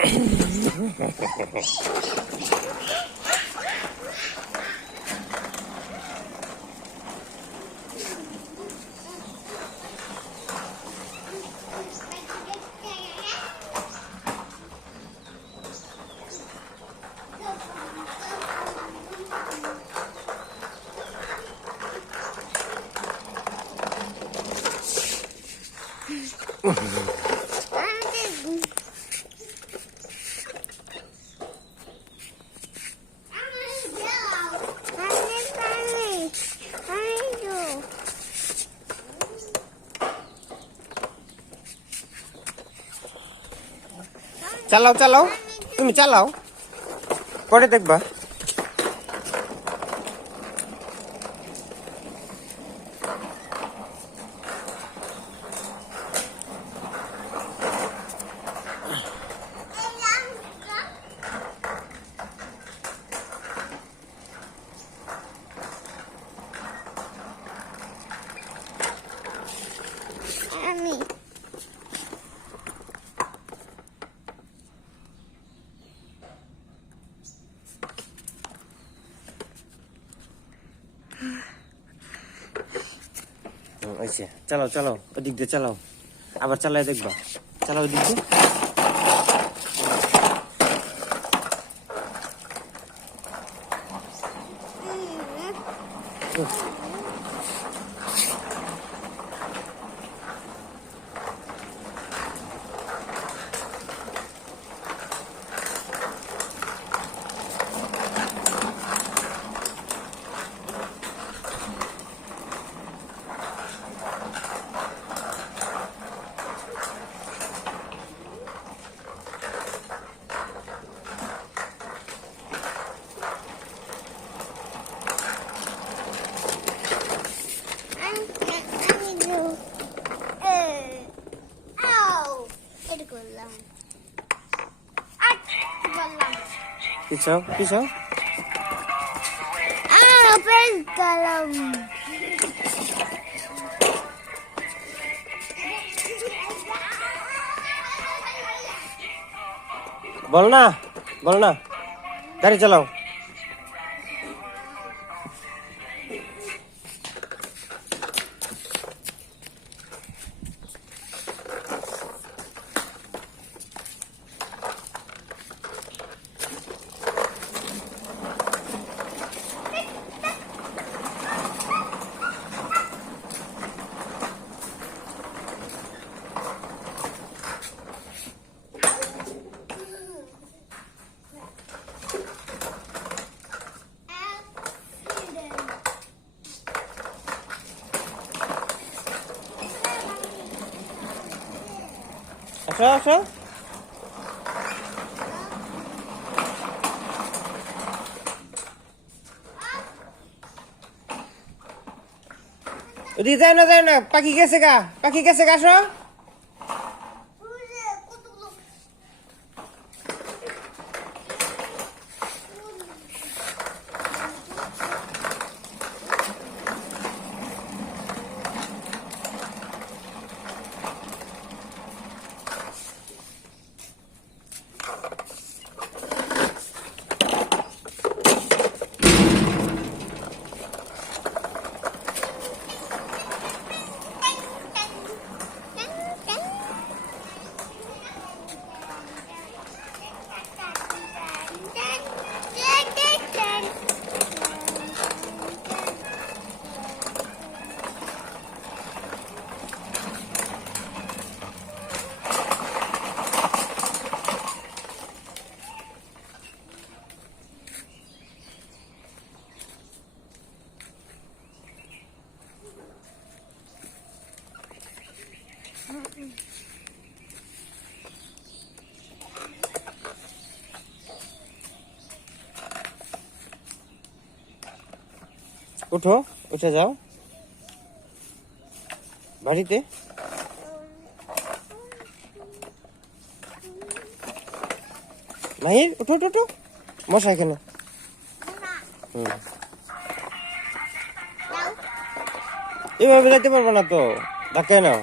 ハハハハ。চালাও চালাও। তুমি চালাও। পরে দেখবা। আমি ওইছে চালাও চালাও ওদিক দিয়ে চালাও। আবার চালাই দেখবা। চালাও ওদিক দিয়ে। করলাম। আমার গেলাম বল না বল না। গাড়ি চালাও। আসো আসো ওদিকে যায় না যায় না পাখি গেছে গা পাখি গেছে গা আসো। উঠো, উঠে যাও। বাড়িতে? মাহির, উঠো উঠো উঠো। মশা এখানে। এভাবে যাইতে পারব না তো। ধাক্কায় নাও।